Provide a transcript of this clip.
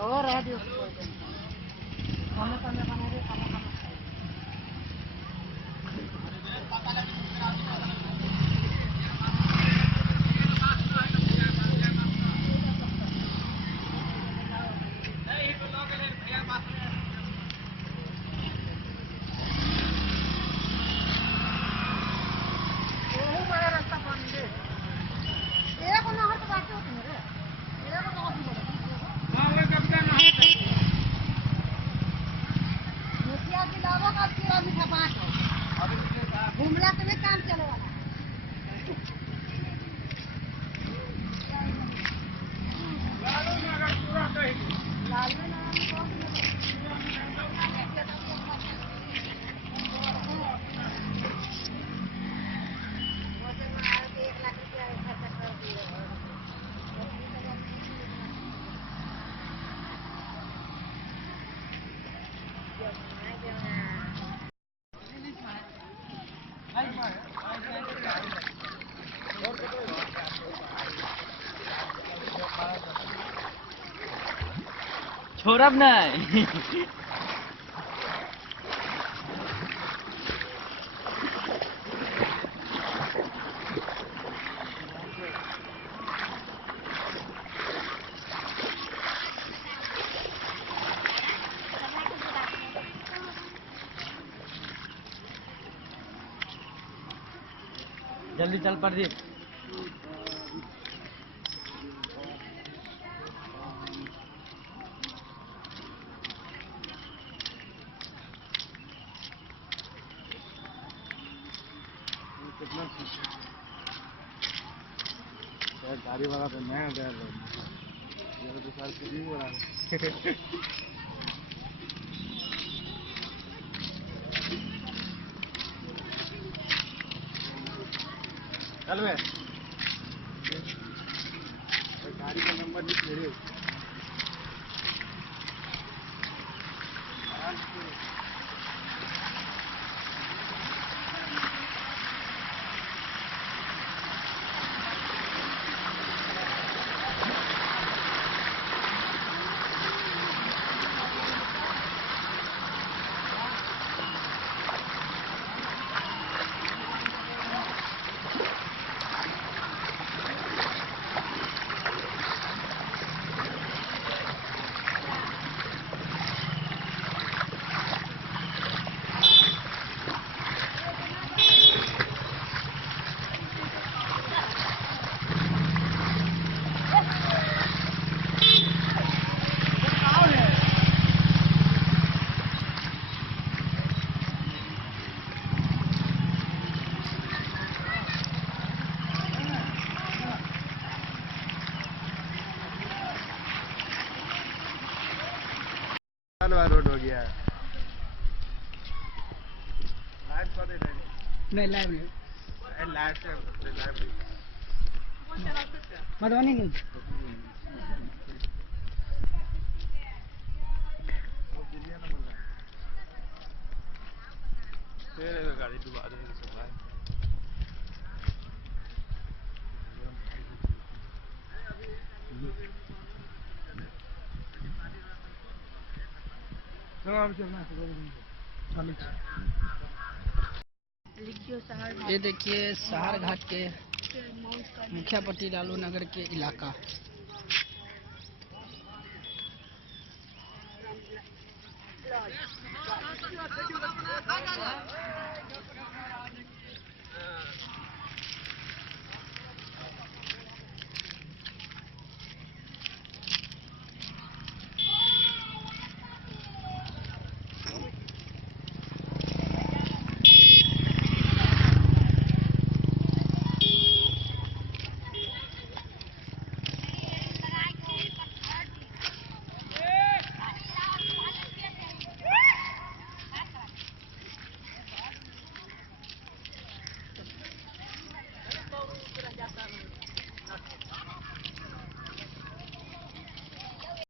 और रह दियो खाना खाना खाना रे खाना खाना घूमला के काम चले वाला छोड़ब नहीं। जल्दी चल प्रदीप। गाड़ी वाला तो नया गया ये तो साल की हो रहा है। चल बे गाड़ी का नंबर लिख ले रे। रोड हो गया लाइव कर दे नहीं लाइव नहीं लाइव से लाइव मधुबनी नहीं फिर गाड़ी डुबा देंगे सब भाई। ये देखिए सहार घाट के मुखियापट्टी लालू नगर के इलाका।